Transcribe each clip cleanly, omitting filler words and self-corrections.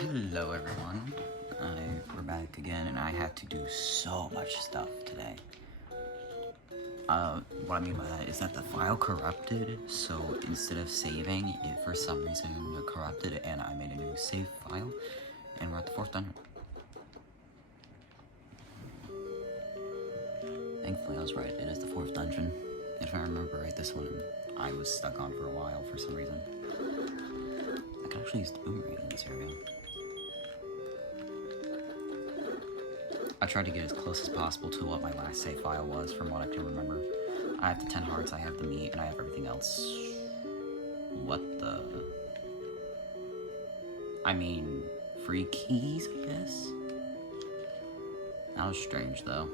Hello everyone, we're back again and I had to do so much stuff today. What I mean by that is that the file corrupted, so instead of saving, it for some reason corrupted and I made a new save file, and we're at the 4th dungeon. Thankfully I was right, it is the 4th dungeon. If I remember right, this one I was stuck on for a while for some reason. I can actually use the boomerang in this area. I tried to get as close as possible to what my last save file was from what I can remember. I have the 10 hearts, I have the meat, and I have everything else. What the... I mean, free keys, I guess? That was strange, though.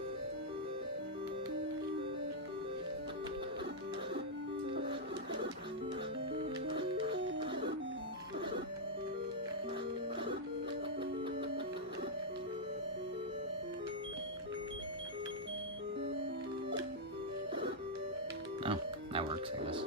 Oh, that works, I guess.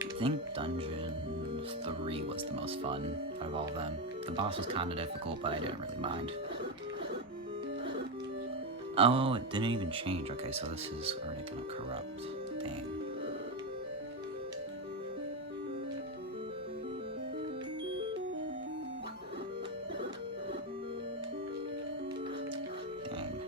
I think Dungeon 3 was the most fun out of all of them. The boss was kind of difficult, but I didn't really mind. Oh, it didn't even change. Okay, so this is already gonna corrupt. Dang. Dang.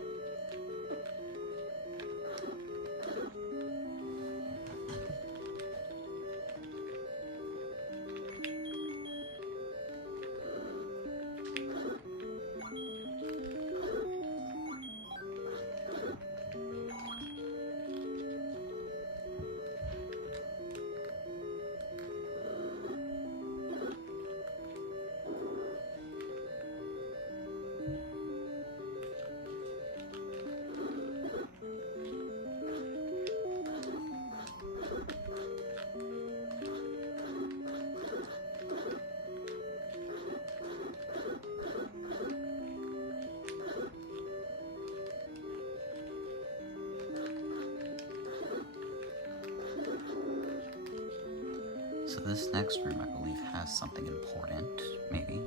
So this next room, I believe, has something important, maybe?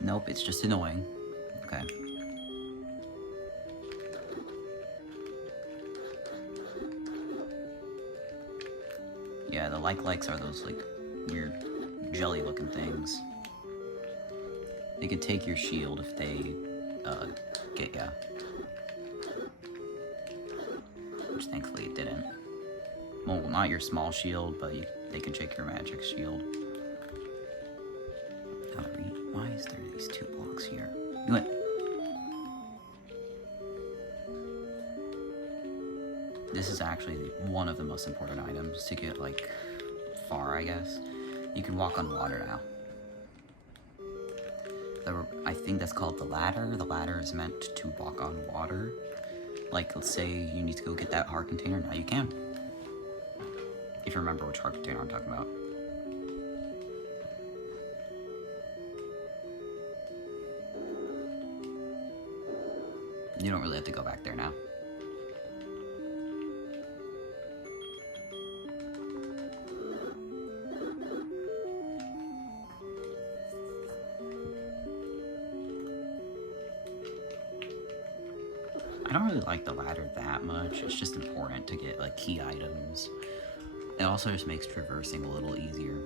Nope, it's just annoying. Okay. Yeah, the likes are those, like, weird jelly-looking things. They could take your shield if they, get ya. Which thankfully it didn't. Well, not your small shield, but they can take your magic shield. Why is there these 2 blocks here? You went. This is actually one of the most important items to get, like, far, I guess. You can walk on water now. I think that's called the ladder. The ladder is meant to walk on water. Like, let's say you need to go get that heart container, now you can. If you remember which heart container I'm talking about. You don't really have to go back there now. I don't really like the ladder that much. It's just important to get, like, key items. It also just makes traversing a little easier.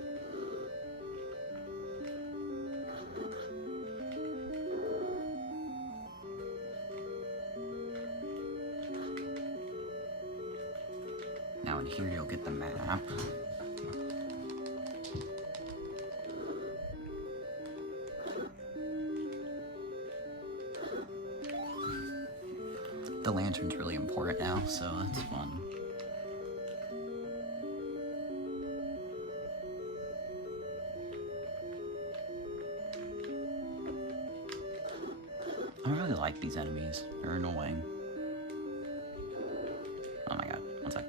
Now in here you'll get the map. The lantern's really important now, so that's fun. don't really like these enemies. They're annoying. Oh my god, one sec.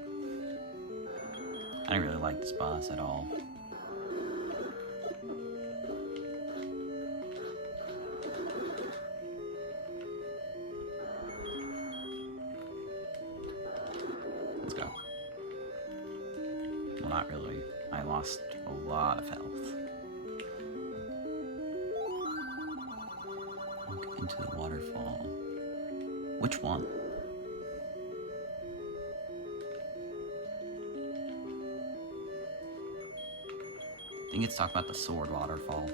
I didn't really like this boss at all. Let's go. Well, not really. I lost a lot of health. Look into the waterfall. Which one? I think it's talking about the sword waterfall.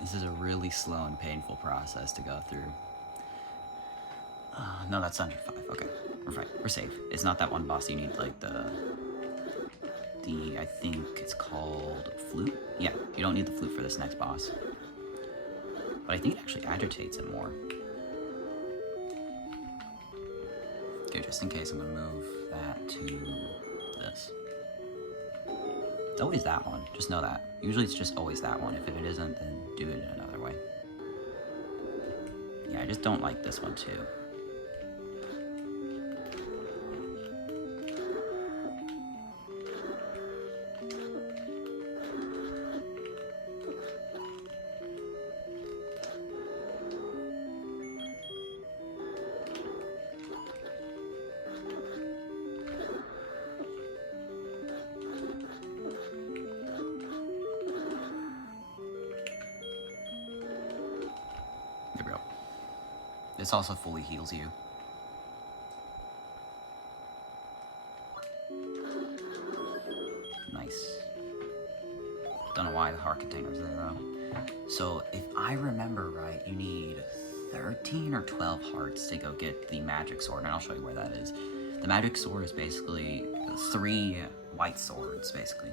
This is a really slow and painful process to go through. No, that's Dungeon 5. Okay, we're fine. We're safe. It's not that one boss you need, like, the I think it's called flute? Yeah, you don't need the flute for this next boss. But I think it actually agitates it more. Okay, just in case, I'm gonna move that to this. It's always that one, just know that. Usually it's just always that one. If it isn't, then do it in another way. Yeah, I just don't like this one too. There we go. This also fully heals you. Nice. Don't know why the heart container's there though. So if I remember right, you need 13 or 12 hearts to go get the magic sword, and I'll show you where that is. The magic sword is basically 3 white swords, basically.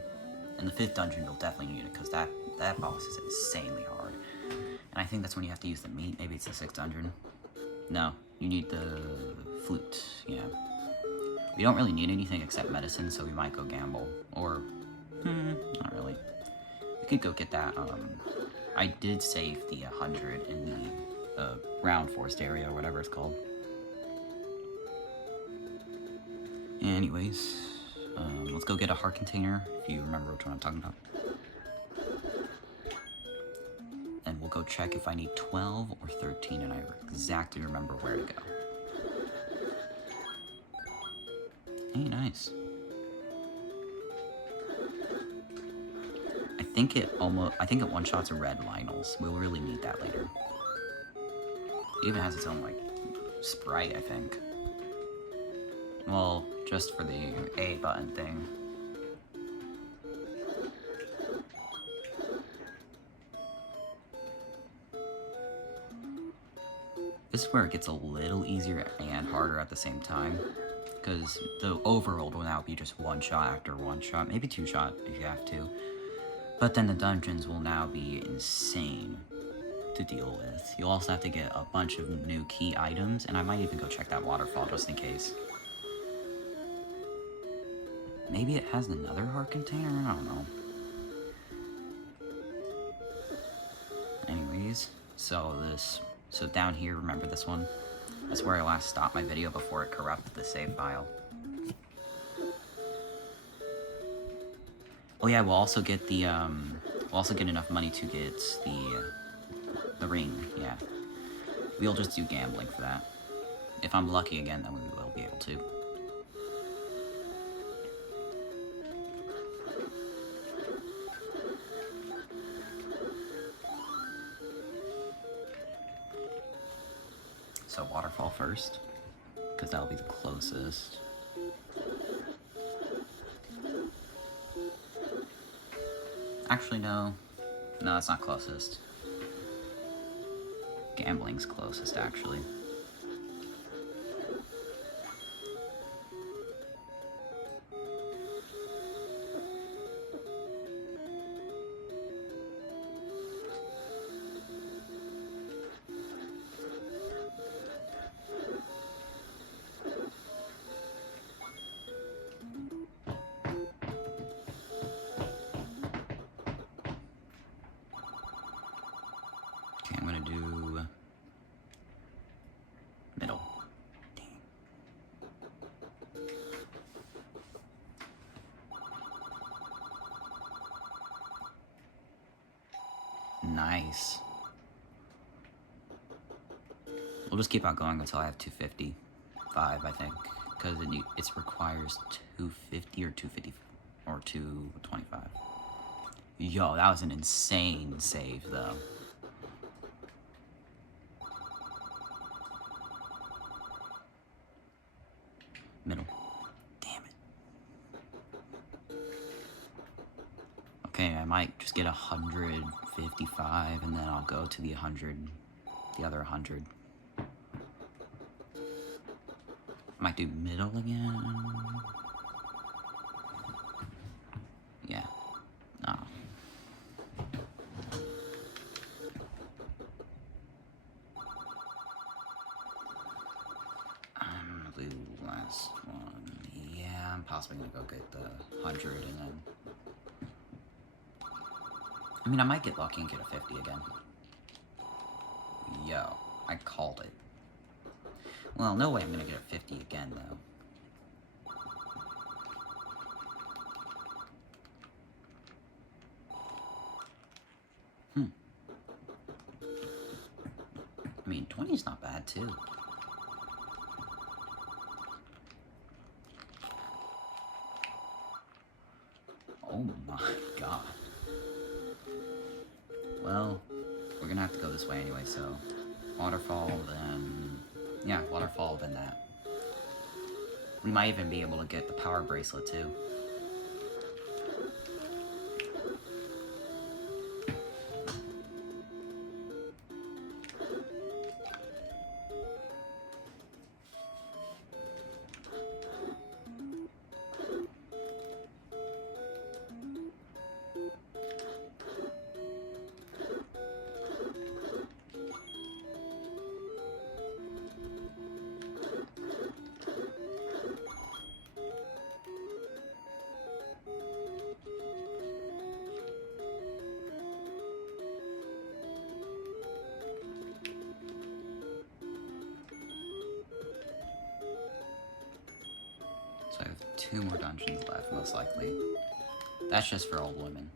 In the 5th dungeon, you'll definitely need it, because that boss is insanely hard. And I think that's when you have to use the meat. Maybe it's the 6th dungeon. No, you need the flute, yeah. We don't really need anything except medicine, so we might go gamble. Or, not really. We could go get that, I did save the 100 in the round forest area, or whatever it's called. Anyways, let's go get a heart container, if you remember which one I'm talking about. And we'll go check if I need 12 or 13, and I exactly remember where to go. Hey, nice. I think it one-shots red Lionels. We'll really need that later. It even has its own, like, sprite, I think. Well, just for the A button thing. This is where it gets a little easier and harder at the same time. Because the overworld will now be just 1-shot after 1-shot, maybe 2-shot if you have to. But then the dungeons will now be insane to deal with. You'll also have to get a bunch of new key items, and I might even go check that waterfall just in case. Maybe it has another heart container? I don't know. Anyways, so down here, remember this one? That's where I last stopped my video before it corrupted the save file. Oh yeah, we'll also get the, we'll also get enough money to get the ring, yeah. We'll just do gambling for that. If I'm lucky again, then we will be able to. So waterfall first, because that'll be the closest. Actually, no. No, that's not closest. Gambling's closest, actually. Okay, I'm gonna do middle. Dang. Nice. We'll just keep on going until I have 255, I think, because it requires 250 or 250 or 225. Yo, that was an insane save, though. Middle. Damn it. Okay, I might just get 155, and then I'll go to the 100, the other 100. Might do middle again. Yeah. Oh. I'm gonna do last one. Yeah, I'm possibly gonna go get the 100 and then... I mean, I might get lucky and get a 50 again. Yo, I called it. Well, no way I'm gonna get a 50 again, though. I mean, 20's not bad, too. Oh my god. Well, we're gonna have to go this way anyway, so... Waterfall, then... Yeah, waterfall, then that. We might even be able to get the power bracelet, too. So I have 2 more dungeons left, most likely. That's just for old women.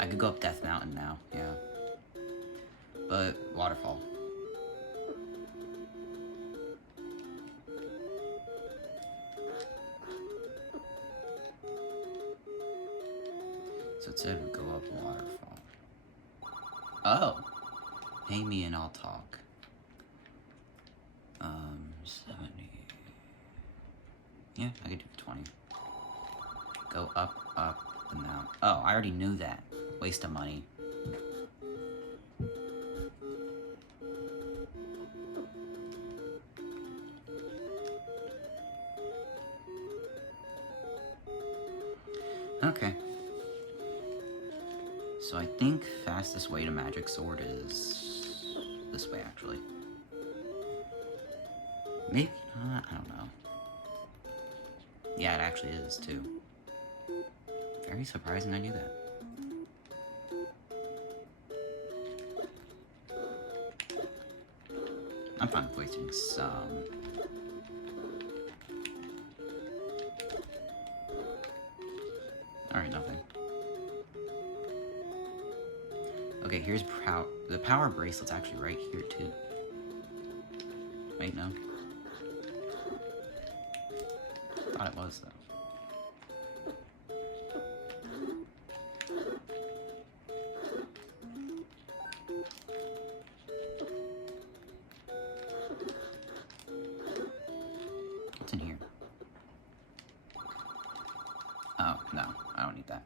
I could go up Death Mountain now, yeah. But, waterfall. So it said go up waterfall. Oh! Pay me and I'll talk. 70. Yeah, I could do 20. Go up, and down. Oh, I already knew that. Waste of money. Okay. So I think fastest way to Magic Sword is this way, actually. Maybe not, I don't know. Yeah, it actually is, too. Very surprising I knew that. I'm fine with wasting some. Alright, nothing. Okay, here's the power bracelet's actually right here, too. Wait, no. Thought it was, though. What's in here? Oh, no, I don't need that.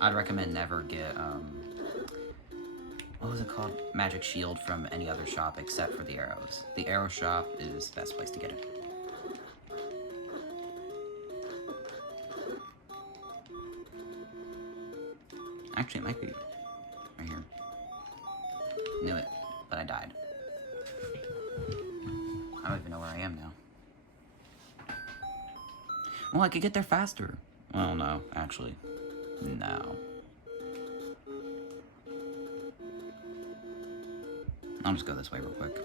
I'd recommend never get, what was it called? Magic Shield from any other shop except for the arrows. The arrow shop is the best place to get it. Actually, it might be right here. Knew it, but I died. I don't even know where I am now. Well, I could get there faster. Well, no, actually. No. I'll just go this way real quick.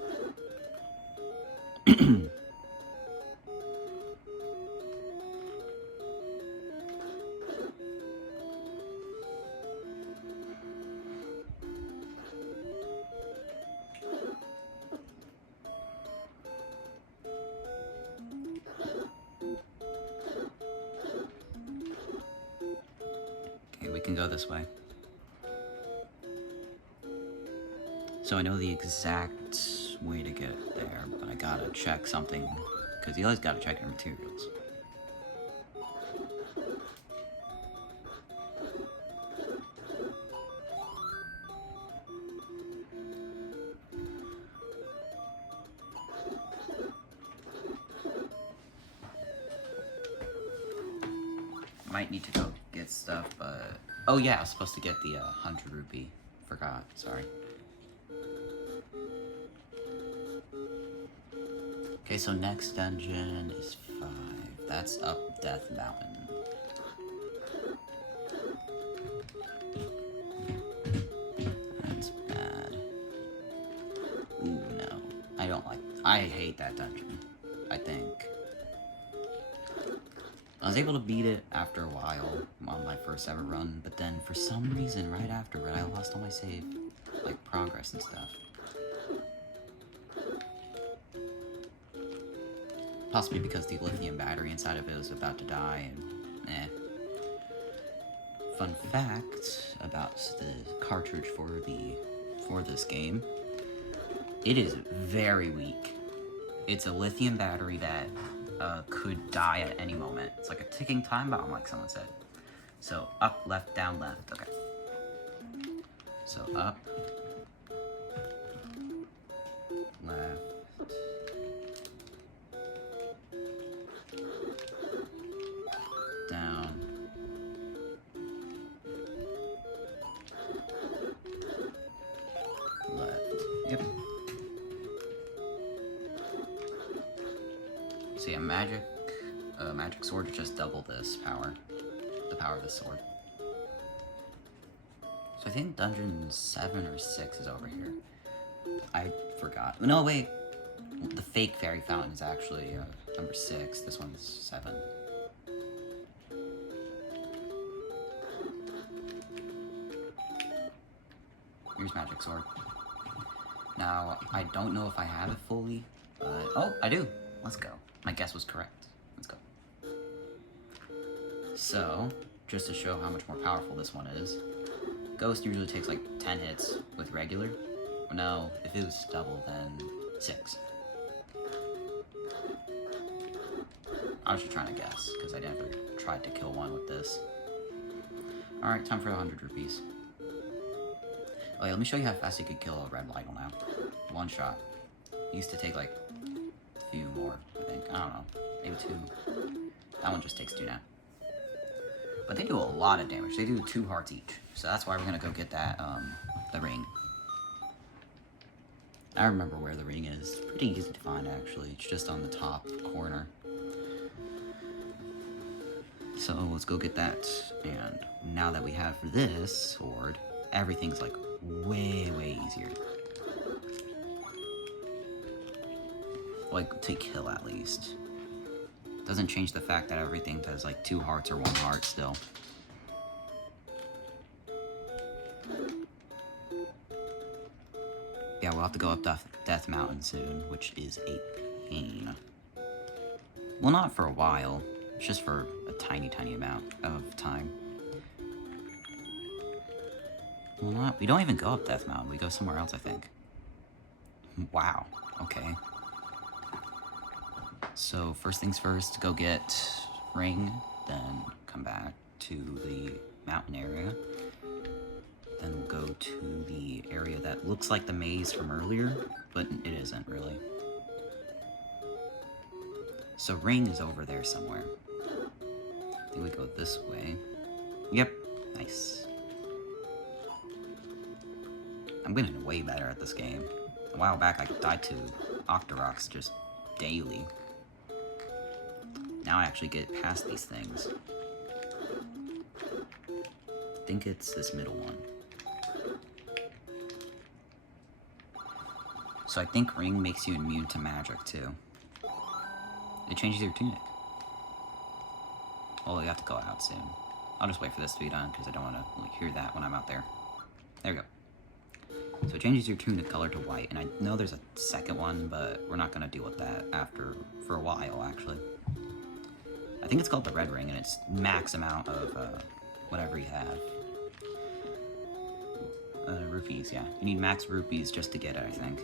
Okay, we can go this way. So I know the exact way to get there, but I gotta check something, because you always gotta check your materials. Might need to go get stuff, but... Oh yeah, I was supposed to get the 100 rupee. Forgot, sorry. Okay, so next dungeon is 5. That's up Death Mountain. That's bad. Ooh, no. I don't like... I hate that dungeon, I think. I was able to beat it after a while on my first ever run, but then for some reason, right after it, I lost all my save, like progress and stuff. Possibly because the lithium battery inside of it was about to die, and eh. Fun fact about the cartridge for this game, it is very weak. It's a lithium battery that could die at any moment. It's like a ticking time bomb, like someone said. So up, left, down, left. Okay. So up, left, down, left. Yep. So yeah, magic sword is just double this power. The power of the sword. So I think dungeon 7 or 6 is over here. I forgot. No, wait. The fake fairy fountain is actually number 6. This one's 7. Here's magic sword. Now, I don't know if I have it fully, but... Oh, I do! Let's go. My guess was correct. Let's go. So, just to show how much more powerful this one is, Ghost usually takes like 10 hits with regular. Well, no, if it was double, then 6. I was just trying to guess, because I never tried to kill one with this. Alright, time for 100 rupees. Oh yeah, let me show you how fast you could kill a red Lionel now. One shot. It used to take like a few more, I think. I don't know. Maybe 2. That one just takes 2 now. But they do a lot of damage. They do 2 hearts each. So that's why we're gonna go get that, the ring. I remember where the ring is. It's pretty easy to find, actually. It's just on the top corner. So let's go get that. And now that we have this sword, everything's like way, way easier. Like, to kill at least. Doesn't change the fact that everything does like 2 hearts or 1 heart still. Yeah, we'll have to go up Death Mountain soon, which is a pain. Well, not for a while. It's just for a tiny, tiny amount of time. Well, we don't even go up Death Mountain. We go somewhere else, I think. Wow. Okay. So, first things first, go get ring, then come back to the mountain area. Then we'll go to the area that looks like the maze from earlier, but it isn't really. So ring is over there somewhere. I think we go this way. Yep, nice. I'm getting way better at this game. A while back I died to Octoroks just daily. Now I actually get past these things. I think it's this middle one. So I think ring makes you immune to magic too. It changes your tunic. Well, you have to go out soon. I'll just wait for this to be done because I don't want to hear that when I'm out there. There we go. So it changes your tunic color to white, and I know there's a second one, but we're not going to deal with that for a while, actually. I think it's called the red ring, and it's max amount of whatever you have. Rupees, yeah. You need max rupees just to get it, I think.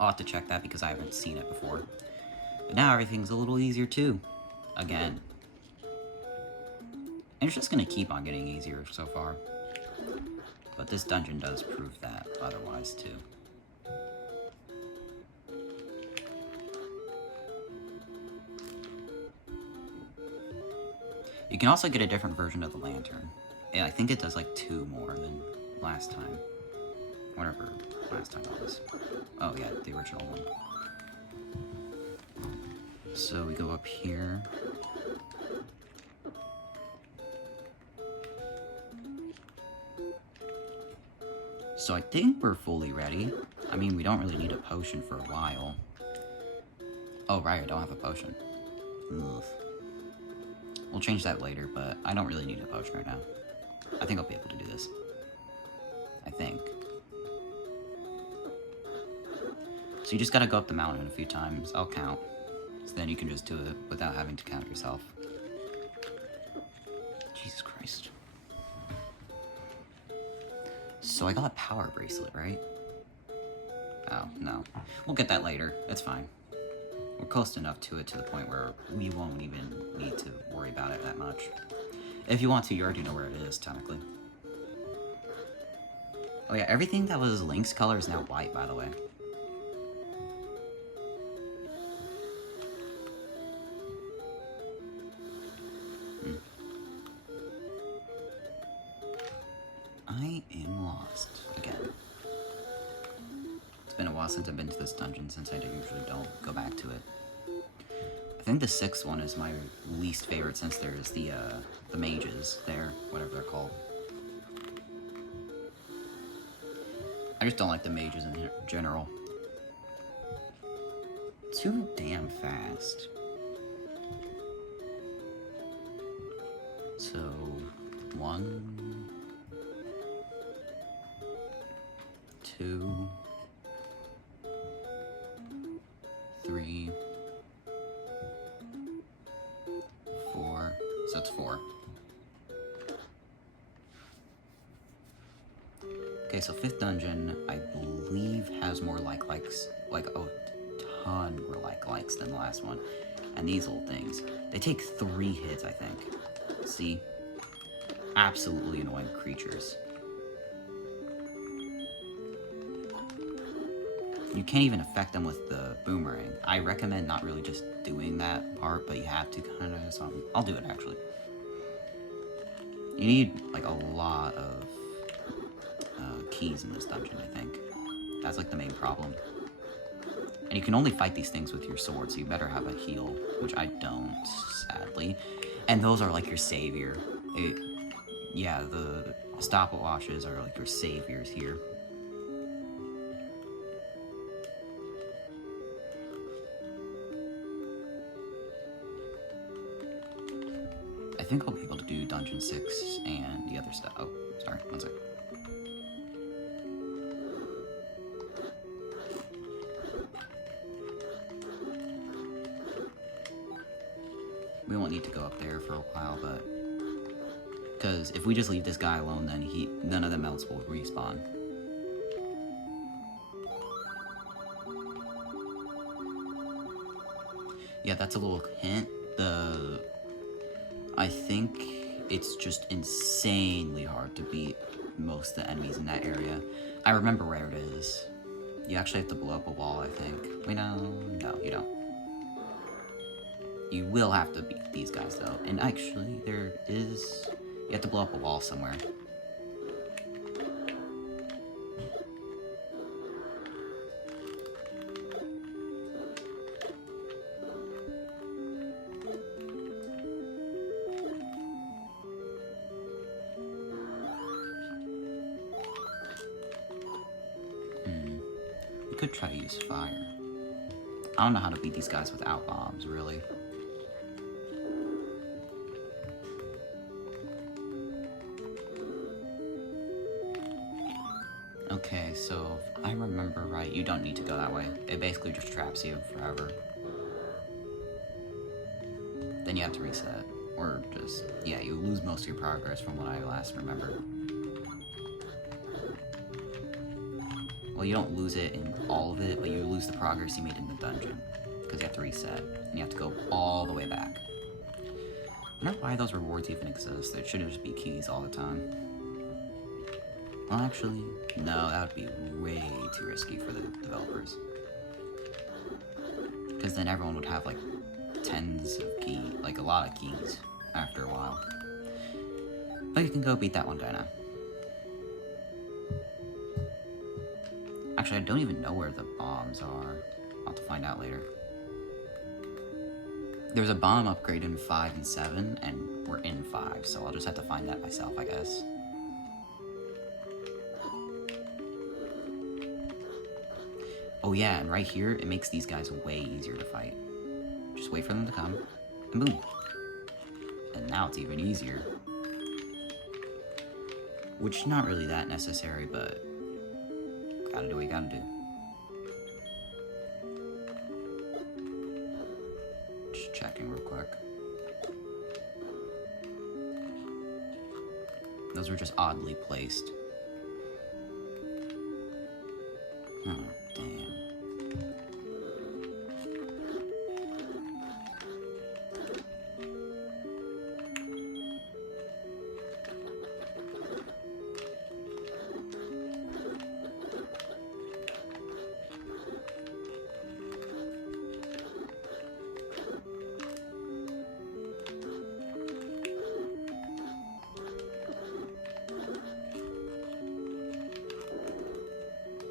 I'll have to check that because I haven't seen it before. But now everything's a little easier too. Again. And it's just going to keep on getting easier so far. But this dungeon does prove that otherwise too. You can also get a different version of the lantern. Yeah, I think it does like 2 more than last time. Whatever last time it was. Oh yeah, the original one. So we go up here. So I think we're fully ready. I mean, we don't really need a potion for a while. Oh right, I don't have a potion. Ugh. We'll change that later, but I don't really need a potion right now. I think I'll be able to do this. I think. So you just gotta go up the mountain a few times. I'll count. So then you can just do it without having to count yourself. Jesus Christ. So I got a power bracelet, right? Oh, no. We'll get that later. It's fine. We're close enough to it to the point where we won't even need to worry about it that much. If you want to, you already know where it is, technically. Oh yeah, everything that was Link's color is now white, by the way. I am lost again. It's been a while since I've been to this dungeon, since I usually don't go back to it. I think the 6th one is my least favorite, since there's the mages there, whatever they're called. I just don't like the mages in general. Too damn fast. So, 1, 2, 3, 4. So it's 4. Okay, so 5th dungeon, I believe, has more likes, like a ton more likes than the last one. And these little things, they take 3 hits, I think. See? Absolutely annoying creatures. You can't even affect them with the boomerang. I recommend not really just doing that part, but you have to kind of, so I'll do it actually. You need like a lot of keys in this dungeon, I think. That's like the main problem. And you can only fight these things with your sword, so you better have a heal, which I don't, sadly. And those are like your savior. Yeah, the stopwatches are like your saviors here. I think I'll be able to do Dungeon 6 and the other stuff. Oh, sorry, one sec. We won't need to go up there for a while, but... Because if we just leave this guy alone, then none of them else will respawn. Yeah, that's a little hint. I think it's just insanely hard to beat most of the enemies in that area. I remember where it is. You actually have to blow up a wall, I think. Wait, no, you don't. You will have to beat these guys, though. And actually, there is... You have to blow up a wall somewhere. You could try to use fire. I don't know how to beat these guys without bombs, really. Okay, so if I remember right, you don't need to go that way. It basically just traps you forever. Then you have to reset. Or just, yeah, you lose most of your progress from what I last remember. Well, you don't lose it in all of it, but you lose the progress you made in the dungeon. Because you have to reset, and you have to go all the way back. I don't know why those rewards even exist. They should just be keys all the time. Well, actually, no, that would be way too risky for the developers. Because then everyone would have, like, tens of keys, like a lot of keys after a while. But you can go beat that one guy now. Actually, I don't even know where the bombs are. I'll have to find out later. There's a bomb upgrade in 5 and 7, and we're in 5, so I'll just have to find that myself, I guess. Oh yeah, and right here, it makes these guys way easier to fight. Just wait for them to come, and boom. And now it's even easier. Which, not really that necessary, but gotta do what you gotta do. Just checking real quick. Those were just oddly placed. Oh, damn.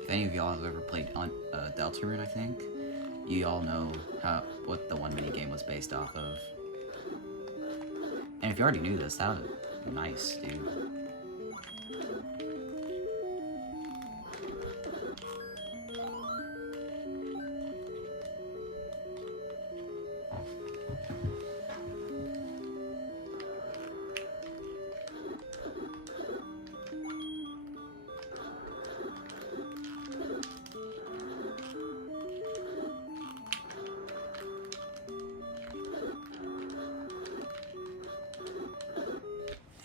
If any of y'all have ever played on Deltarune, I think, you all know what the one minigame was based off of. And if you already knew this, that would be nice, dude.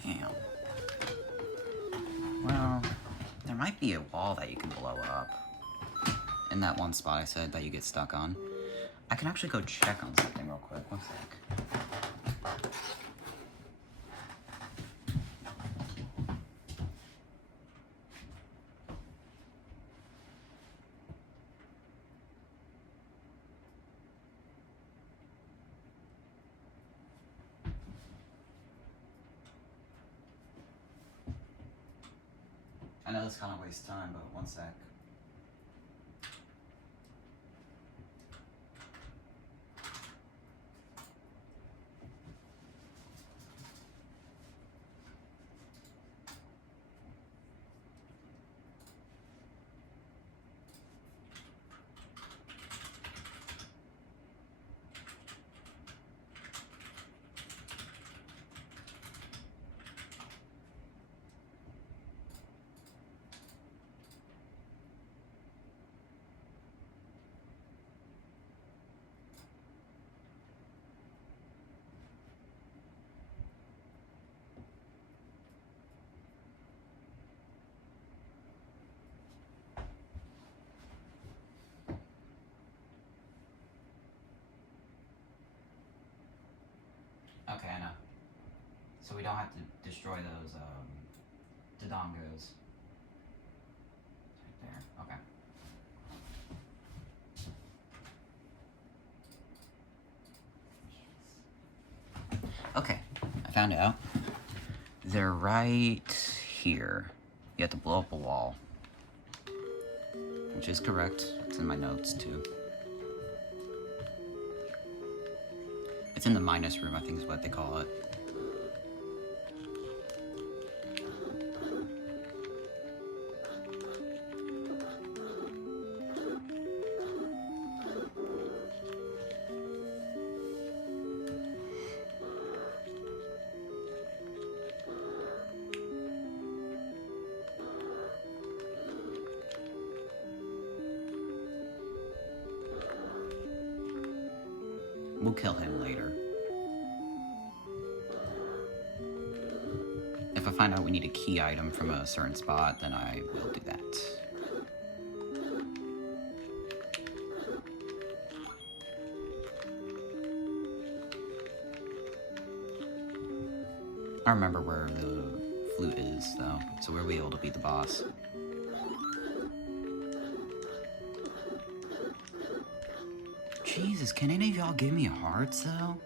Damn. Well, there might be a wall that you can blow up. In that one spot I said that you get stuck on. I can actually go check on something real quick. One sec. I know this kind of wastes time, but one sec. Okay, I know. So we don't have to destroy those Dodongos. Right there. Okay. Okay, I found out. They're right here. You have to blow up a wall. Which is correct. It's in my notes too. It's in the minus room, I think is what they call it. We'll kill him later. If I find out we need a key item from a certain spot, then I will do that. I remember where the flute is, though, so we'll be able to beat the boss. Jesus, can any of y'all give me hearts, though?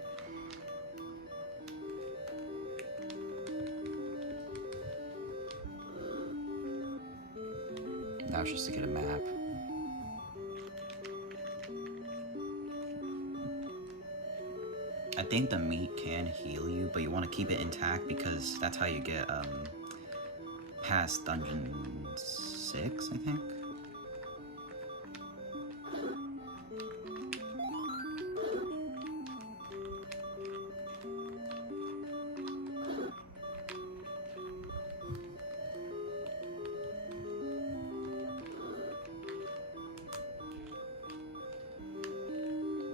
That was just to get a map. I think the meat can heal you, but you want to keep it intact because that's how you get past dungeon 6, I think.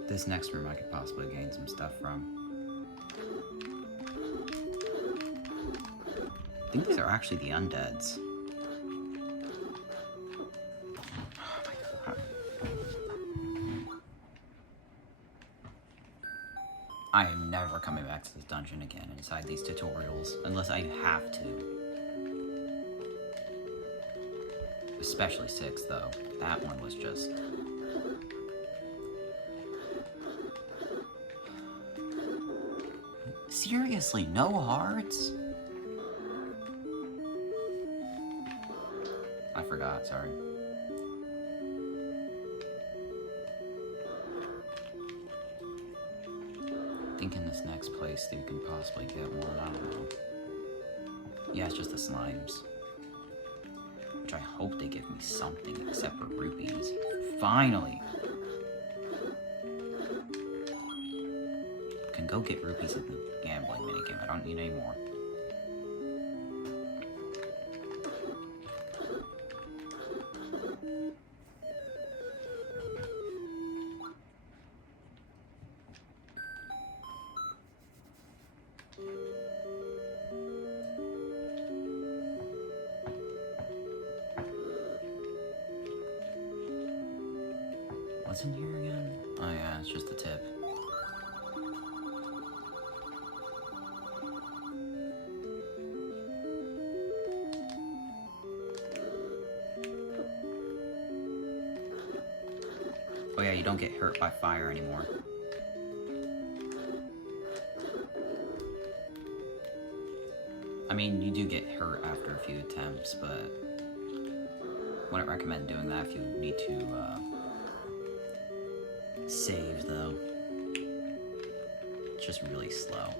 This next room I could possibly gain some stuff from. I think these are actually the undeads. Oh my god. I am never coming back to this dungeon again inside these tutorials, unless I have to. Especially 6, though. That one was just... Seriously, no hearts? I forgot, sorry. I think in this next place you can possibly get one, I don't know. Yeah, it's just the slimes. Which I hope they give me something except for rupees. Finally! Can go get rupees in the gambling minigame. I don't need any more. What's in here again? Oh yeah, it's just the tip. Oh yeah, you don't get hurt by fire anymore. I mean, you do get hurt after a few attempts, but wouldn't recommend doing that if you need to save, though. It's just really slow.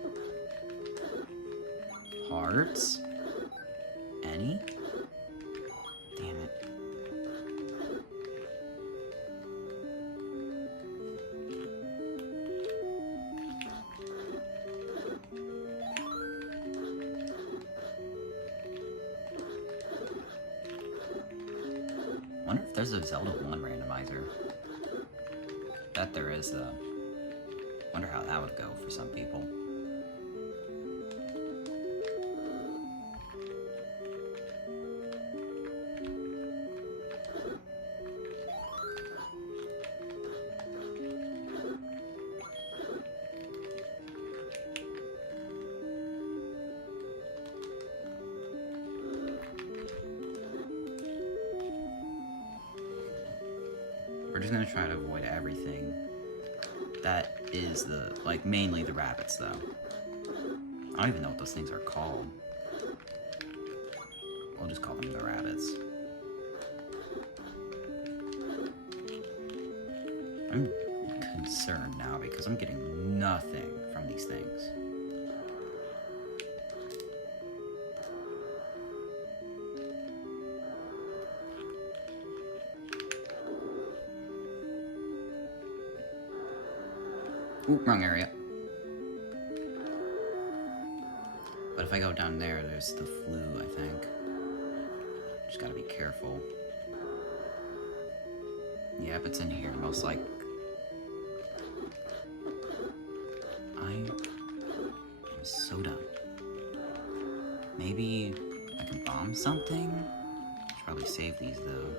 Hearts? Any? Damn it. Wonder if there's a Zelda 1 randomizer. Bet there is, though. Wonder how that would go for some people. We're just gonna try to avoid everything. That is the, like, mainly the rabbits, though. I don't even know what those things are called. We'll just call them the rabbits. I'm concerned now because I'm getting nothing from these things. Ooh, wrong area. But if I go down there, there's the flu, I think. Just gotta be careful. Yep, it's in here, most like. I am so done. Maybe I can bomb something? Should probably save these, though.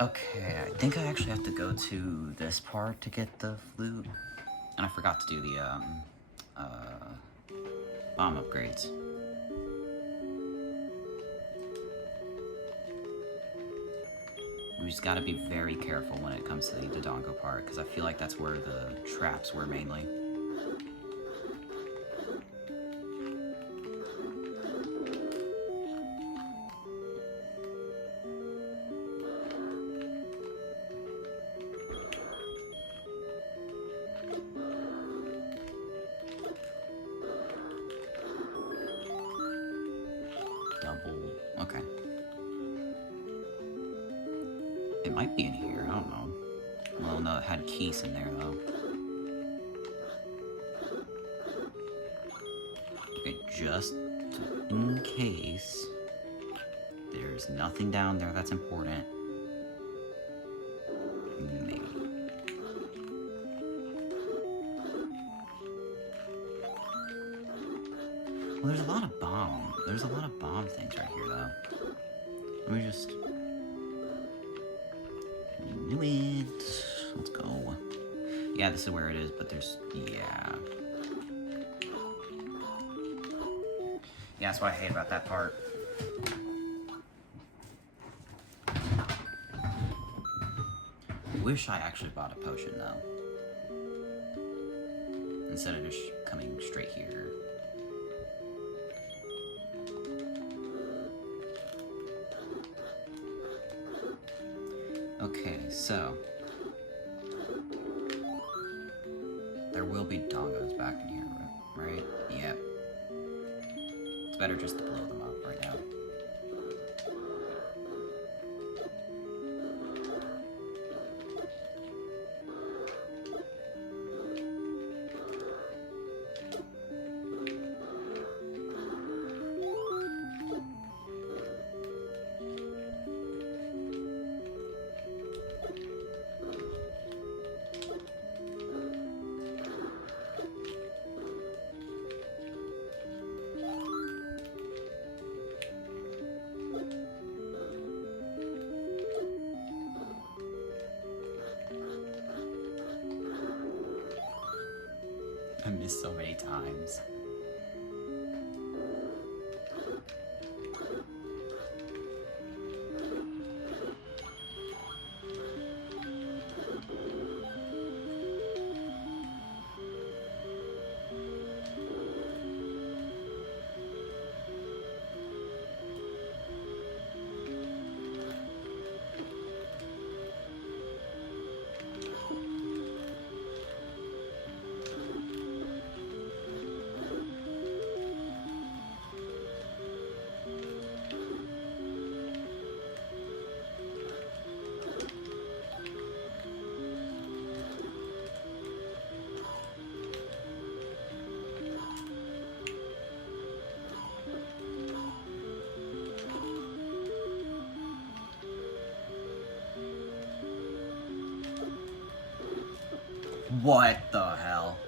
Okay, I think I actually have to go to this part to get the flute. And I forgot to do the, bomb upgrades. We just gotta be very careful when it comes to the Dodongo part, because I feel like that's where the traps were mainly. Okay. It might be in here, I don't know. Well, no, it had keys in there, though. Okay, just in case there's nothing down there that's important. Maybe. Well, there's a lot of bomb. There's a lot of bomb things right here, though. Let me just do it. Let's go. Yeah, this is where it is, but there's, yeah. Yeah, that's what I hate about that part. Wish I actually bought a potion, though. Instead of just coming straight here. Okay, so there will be dongos back in here, right? Yep. It's better just to blow them up right now. I missed so many times. What the hell?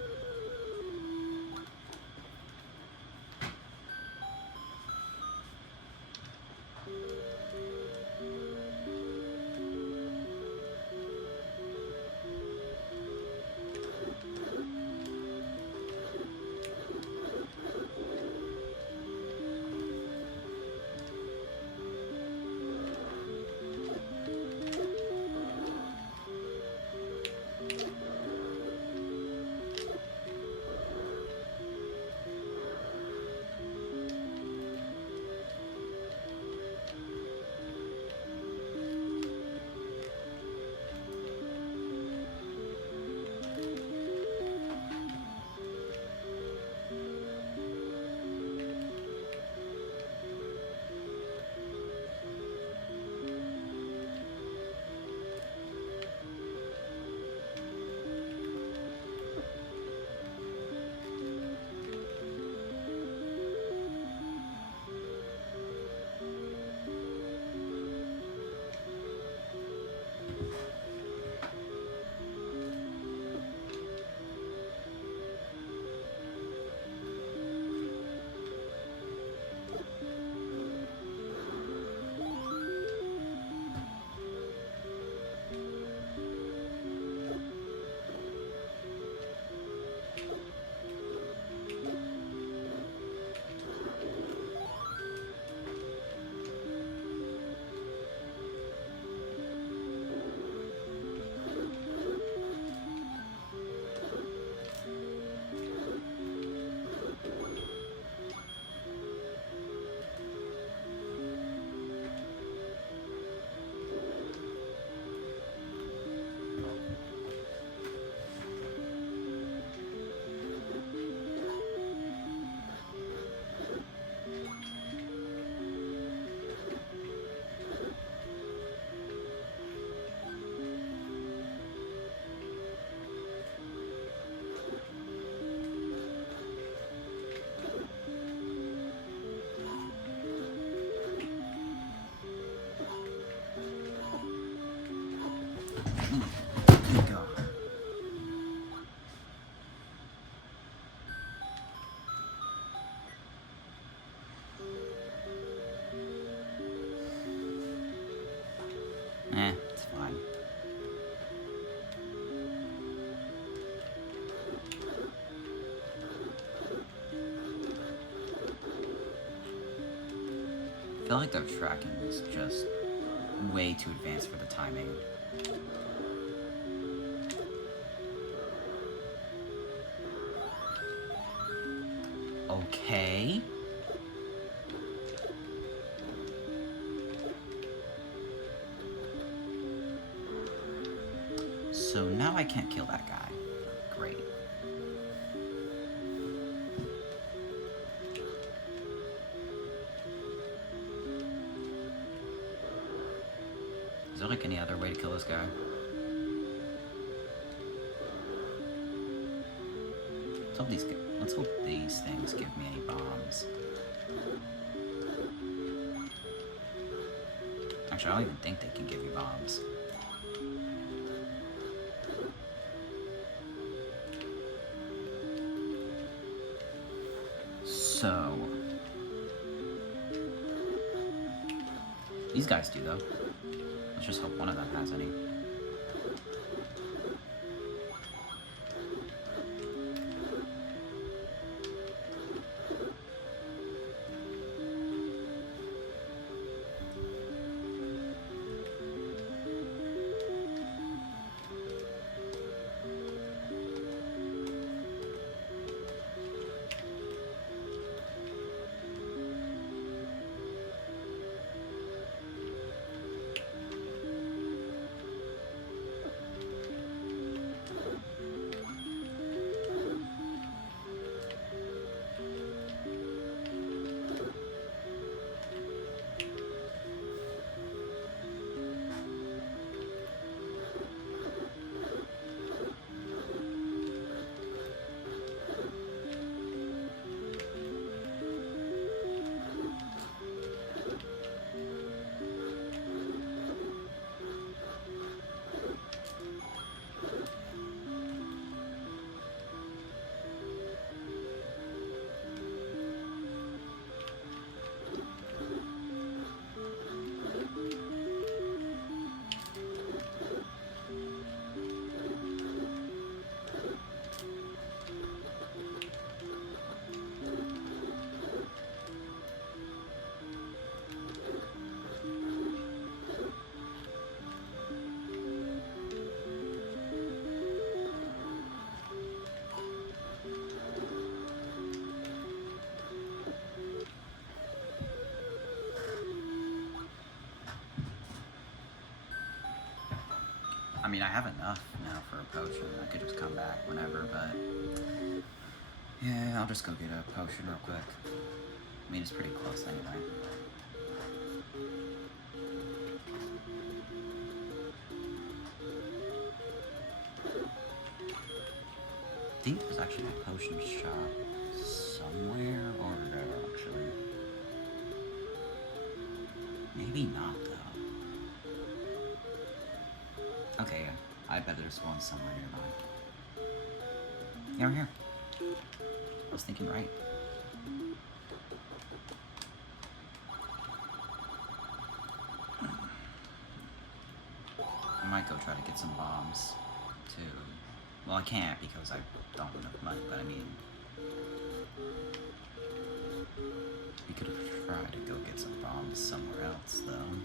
I feel like their tracking is just way too advanced for the timing. Okay. So now I can't kill that guy. Great. Is there like any other way to kill this guy? Let's hope these things give me any bombs. Actually, I don't even think they can give you bombs. So... these guys do, though. Let's just hope one of them has any. I mean, I have enough now for a potion. I could just come back whenever, but... yeah, I'll just go get a potion real quick. I mean, it's pretty close anyway. I think there's actually a potion shop somewhere over there, actually. Maybe not, though. Okay, yeah. I bet there's one somewhere nearby. Yeah, we're here. I was thinking right. I might go try to get some bombs, too. Well, I can't because I don't have enough money, but I mean... we could have tried to go get some bombs somewhere else, though.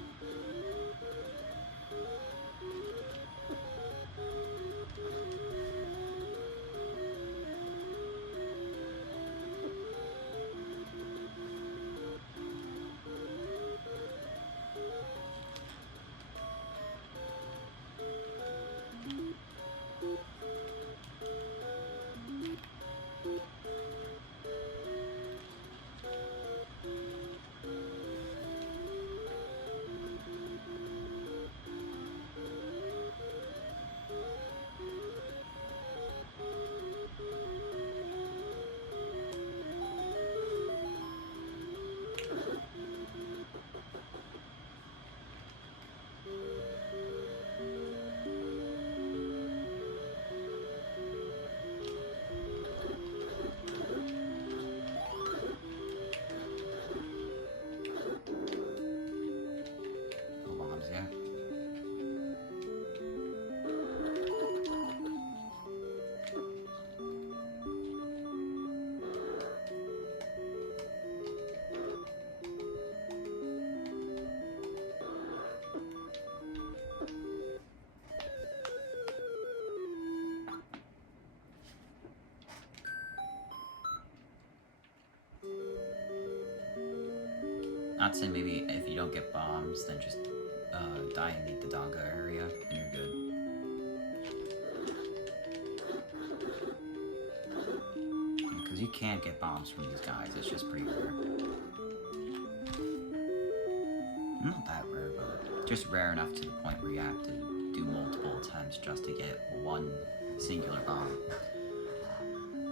I'd say maybe if you don't get bombs, then just die in the Dodonga area, and you're good. Because you can't get bombs from these guys, it's just pretty rare. Not that rare, but just rare enough to the point where you have to do multiple attempts just to get one singular bomb.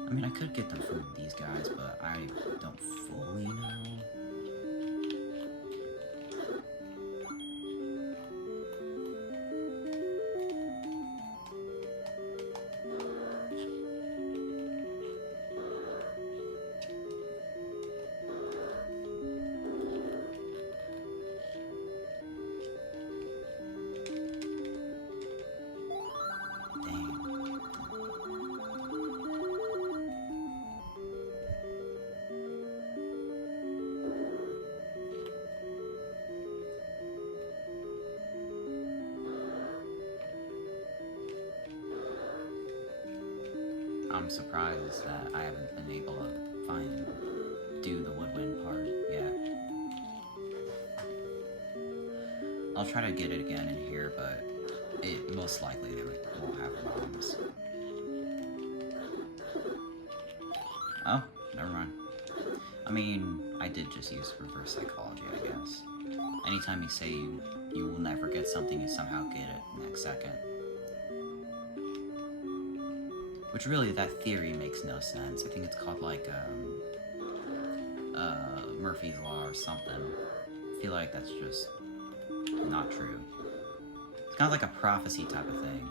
I mean, I could get them from these guys, but I don't fully know. I'm surprised that I haven't been able to do the woodwind part yet. I'll try to get it again in here, but it most likely they won't have bombs. Oh, never mind. I mean, I did just use reverse psychology, I guess. Anytime you say you will never get something, you somehow get it next second. Which really, that theory makes no sense. I think it's called like Murphy's Law or something. I feel like that's just not true. It's kind of like a prophecy type of thing.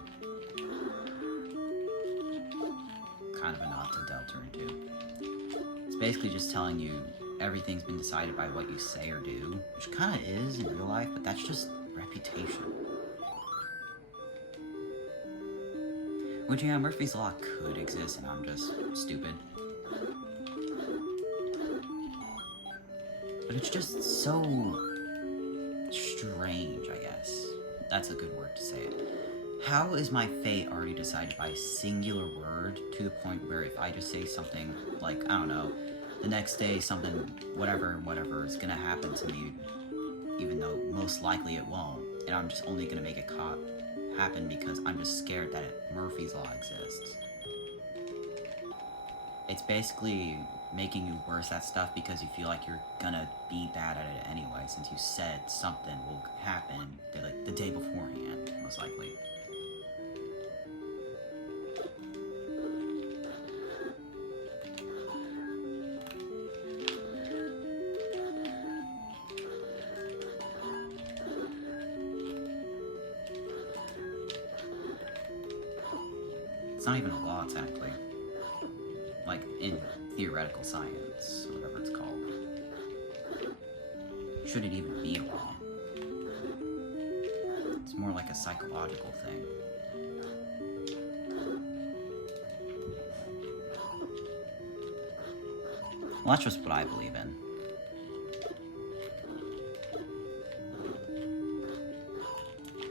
Kind of a nod to Deltarune too. It's basically just telling you everything's been decided by what you say or do, which kind of is in real life, but that's just reputation. Which, yeah, Murphy's Law could exist and I'm just stupid. But it's just so strange, I guess. That's a good word to say it. How is my fate already decided by a singular word to the point where if I just say something like, I don't know, the next day something, whatever is gonna happen to me, even though most likely it won't, and I'm just only gonna make it happen because I'm just scared that Murphy's Law exists. It's basically making you worse at stuff because you feel like you're gonna be bad at it anyway, since you said something will happen like the day beforehand, most likely. It's not even a law, technically. Like, in theoretical science, or whatever it's called. Shouldn't even be a law. It's more like a psychological thing. Well, that's just what I believe in.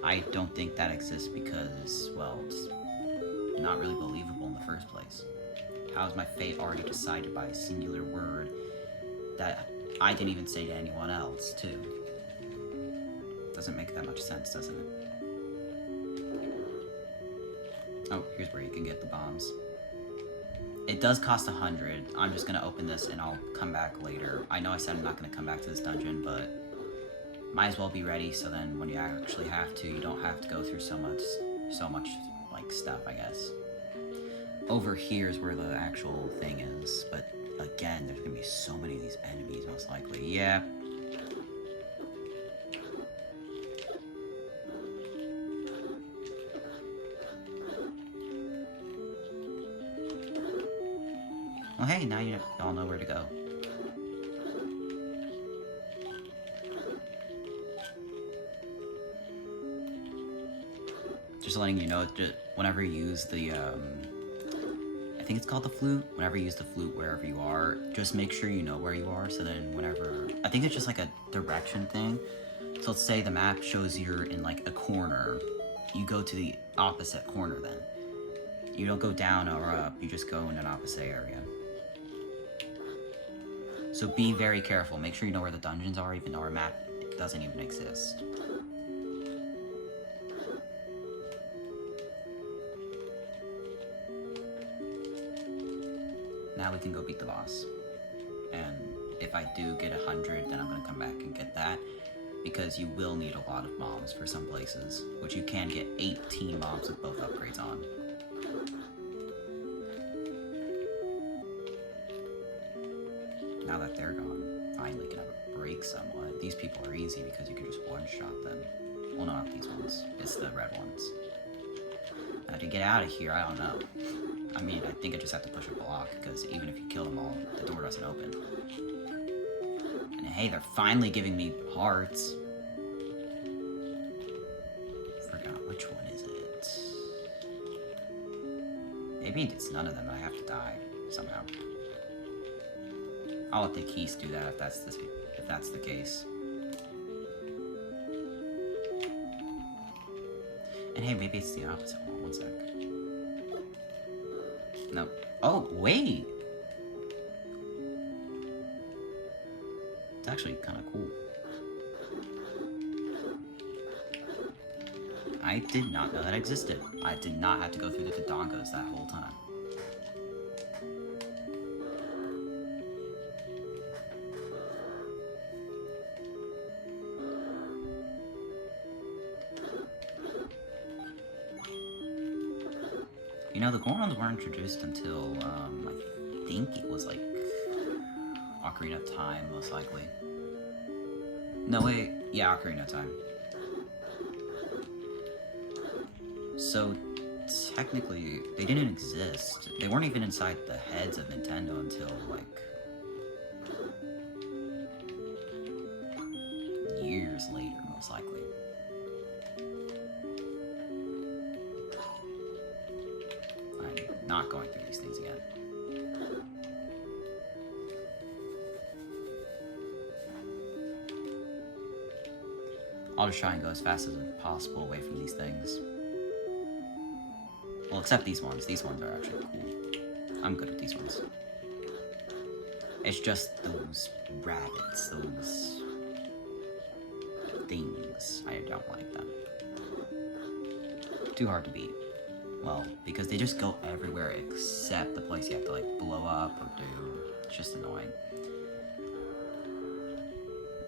I don't think that exists because, well, it's not really believable in the first place. How is my fate already decided by a singular word that I didn't even say to anyone else, too? Doesn't make that much sense, doesn't it? Oh, here's where you can get the bombs. It does cost 100. I'm just gonna open this and I'll come back later. I know I said I'm not gonna come back to this dungeon, but might as well be ready so then when you actually have to, you don't have to go through so much like stuff, I guess. Over here is where the actual thing is, but again, there's gonna be so many of these enemies, most likely. Yeah. Well, hey, now you all know where to go. Just letting you know, whenever you use the, I think it's called the flute. Whenever you use the flute wherever you are, just make sure you know where you are, so then whenever... I think it's just like a direction thing. So let's say the map shows you're in like a corner. You go to the opposite corner then. You don't go down or up, you just go in an opposite area. So be very careful. Make sure you know where the dungeons are, even though our map doesn't even exist. Now we can go beat the boss. And if I do get 100, then I'm going to come back and get that. Because you will need a lot of mobs for some places, which you can get 18 mobs with both upgrades on. Now that they're gone, finally can have a break somewhat. These people are easy because you can just one-shot them. Well, not these ones. It's the red ones. Now to get out of here, I don't know. I mean, I think I just have to push a block, because even if you kill them all, the door doesn't open. And hey, they're finally giving me hearts. Forgot, which one is it? Maybe it's none of them, I have to die somehow. I'll let the keys do that if that's the case. And hey, maybe it's the opposite. Hold on one sec. No. Oh, wait! It's actually kind of cool. I did not know that existed. I did not have to go through the Dodongos that whole time. You know, the Gorons weren't introduced until, I think it was, like, Ocarina of Time, most likely. No, wait. Yeah, Ocarina of Time. So, technically, they didn't exist. They weren't even inside the heads of Nintendo until, like, years later, most likely. I'm not going through these things again. I'll just try and go as fast as possible away from these things. Well, except these ones. These ones are actually cool. I'm good at these ones. It's just those rabbits, those things. I don't like them. Too hard to beat. Well, because they just go everywhere except the place you have to, like, blow up or do. It's just annoying.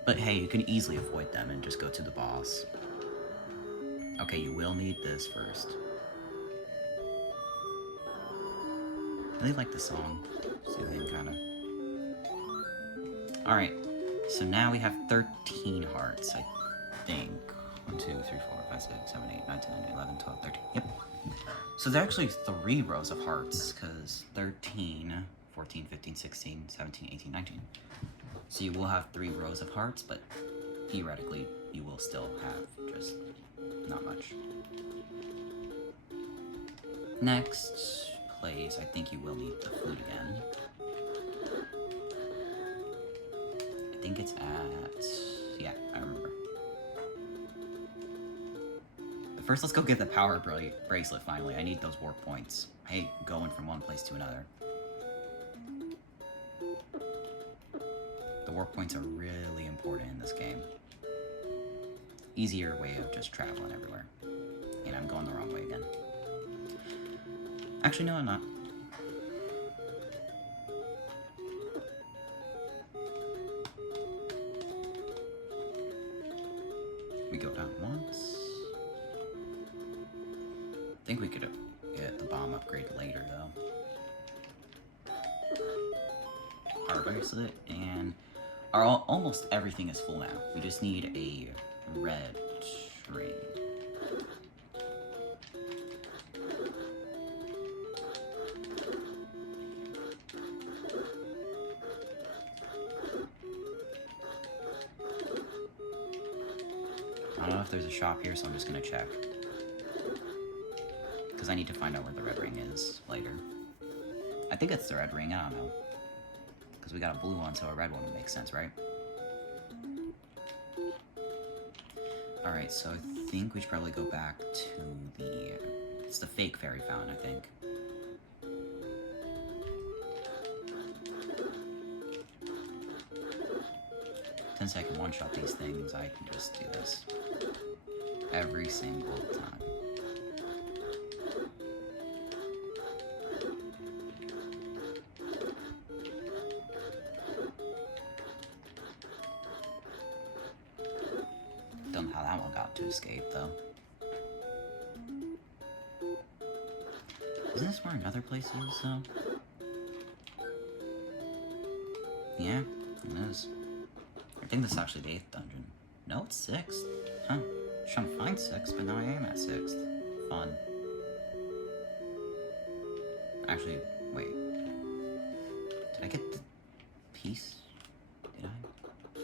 But hey, you can easily avoid them and just go to the boss. Okay, you will need this first. I really like the song. Soothing, kinda. Alright, so now we have 13 hearts, I think. 1, 2, 3, 4, 5, 6, 7, 8, 9, 10, 11, 12, 13. Yep. So there are actually 3 rows of hearts, because 13, 14, 15, 16, 17, 18, 19. So you will have 3 rows of hearts, but theoretically, you will still have just not much. Next place, I think you will need the flute again. I think it's at... yeah, I remember. But first, let's go get the power bracelet, finally. I need those warp points. I hate going from one place to another. The warp points are really important in this game. Easier way of just traveling everywhere. And I'm going the wrong way again. Actually, no, I'm not. We go down once. I think we could get the bomb upgrade later, though. Power bracelet, and almost everything is full now. We just need a red ring. I don't know if there's a shop here, so I'm just gonna check. Because I need to find out where the red ring is later. I think it's the red ring, I don't know. Because we got a blue one, so a red one would make sense, right? Alright, so I think we should probably go back to the... it's the fake fairy fountain, I think. Since I can one-shot these things, I can just do this every single time. Don't know how that one got to escape, though. Isn't this where another place is, though? Yeah, it is. I think this is actually the 8th dungeon. No, it's 6th. Huh. I was trying to find 6th, but now I am at 6th. Fun. Actually, wait. Did I get the piece? Did I?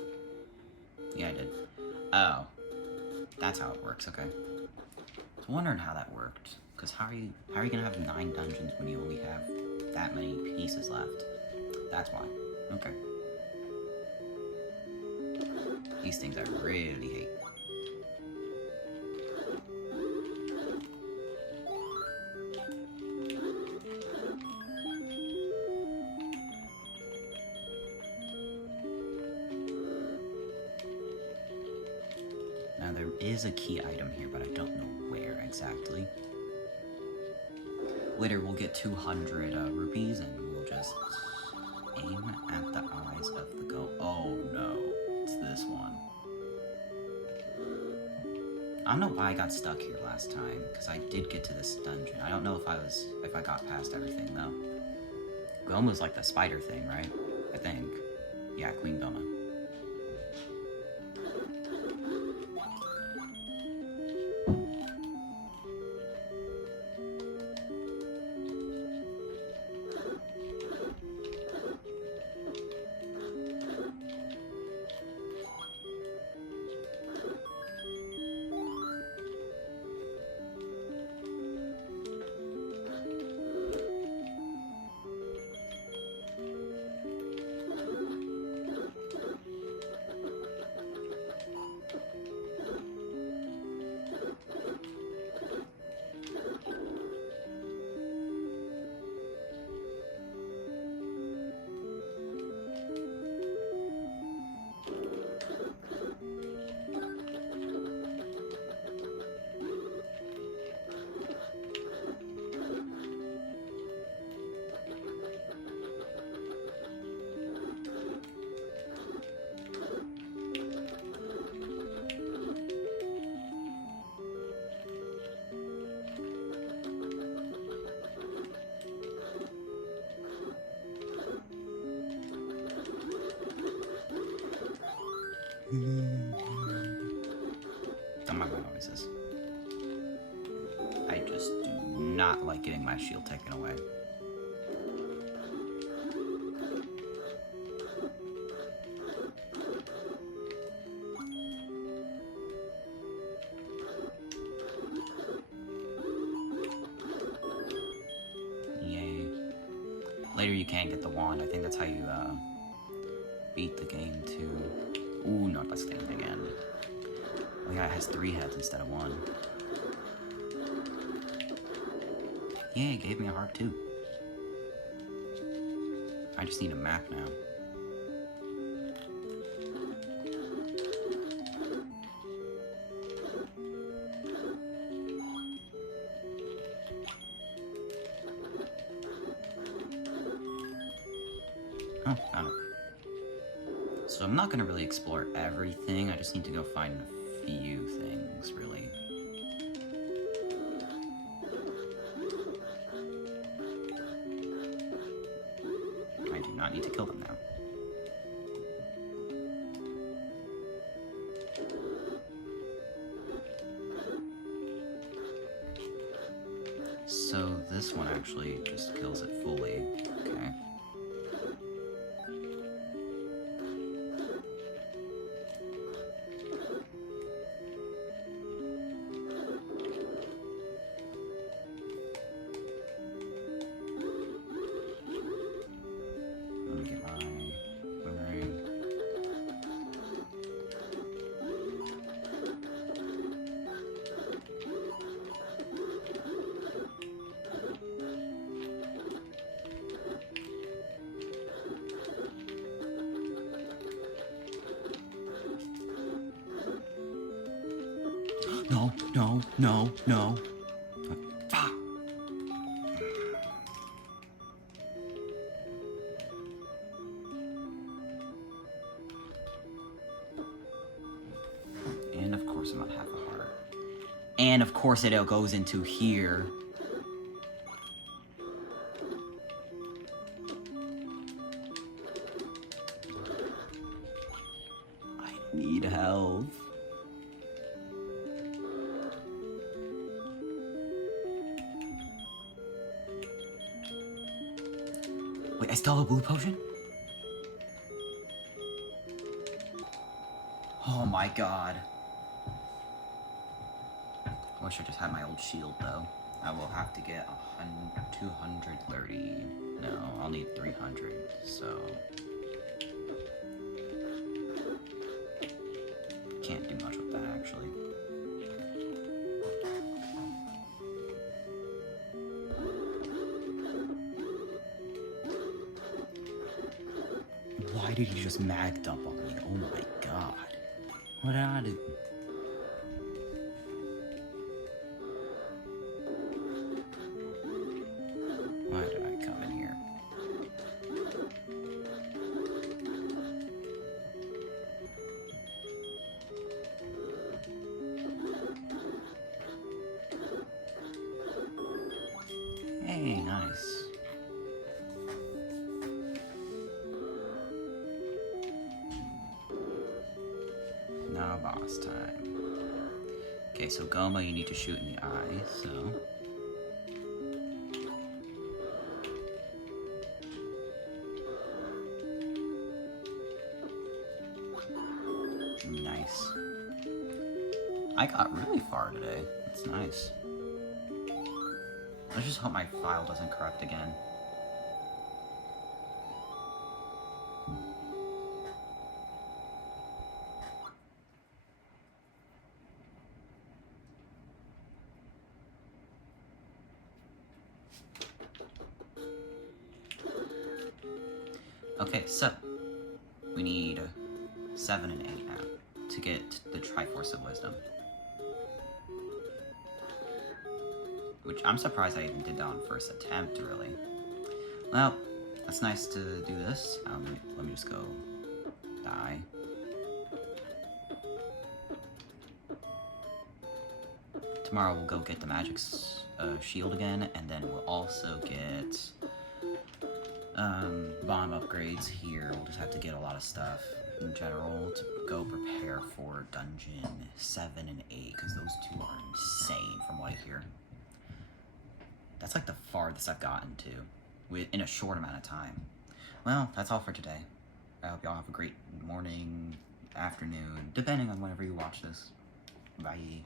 Yeah, I did. Oh. That's how it works, okay. I was wondering how that worked. Because how are you gonna have 9 dungeons when you only have that many pieces left? That's why. Okay. These things I really hate. Now there is a key item here, but I don't know where exactly. Later we'll get 200 rupees and we'll just aim at the eyes of the goat. Oh no, it's this one. I don't know why I got stuck here last time, because I did get to this dungeon. I don't know if I got past everything though. Goma's like the spider thing, right? I think. Yeah, Queen Goma. Don't mind my noises. I just do not like getting my shield taken away. Yay. Later you can get the wand. I think that's how you beat the game too. Ooh, not the same again. Oh yeah, it has 3 heads instead of 1. Yeah, it gave me a heart too. I just need a map now. Oh, found it. So I'm not gonna really explore everything, I just need to go find a few things, really. I do not need to kill them now. So this one actually just kills it fully. Okay. Let me get my boomerang. No, no, no, no. Fuck. And of course I'm on half a heart. And of course it goes into here. I need help. Wait, I still have a blue potion? Oh my god. I wish I just had my old shield though. I will have to get 230. No, I'll need 300, so... Can't do much with that actually. Why did you just mag dump on me? Oh my god. What did I do? Why did I come in here? Hey, nice. Now boss time. Okay, so Goma you need to shoot in the eye, so... Nice. I got really far today. That's nice. Let's just hope my file doesn't corrupt again. Okay, so we need 7 and 8 now to get the Triforce of Wisdom. Which I'm surprised I even did that on first attempt, really. Well, that's nice to do this. Let me just go die. Tomorrow we'll go get the Magic's shield again, and then we'll also get bomb upgrades here. We'll just have to get a lot of stuff in general to go prepare for Dungeon 7 and 8, because those two are insane from what I hear. That's like the farthest I've gotten to in a short amount of time. Well, that's all for today. I hope y'all have a great morning, afternoon, depending on whenever you watch this. Bye.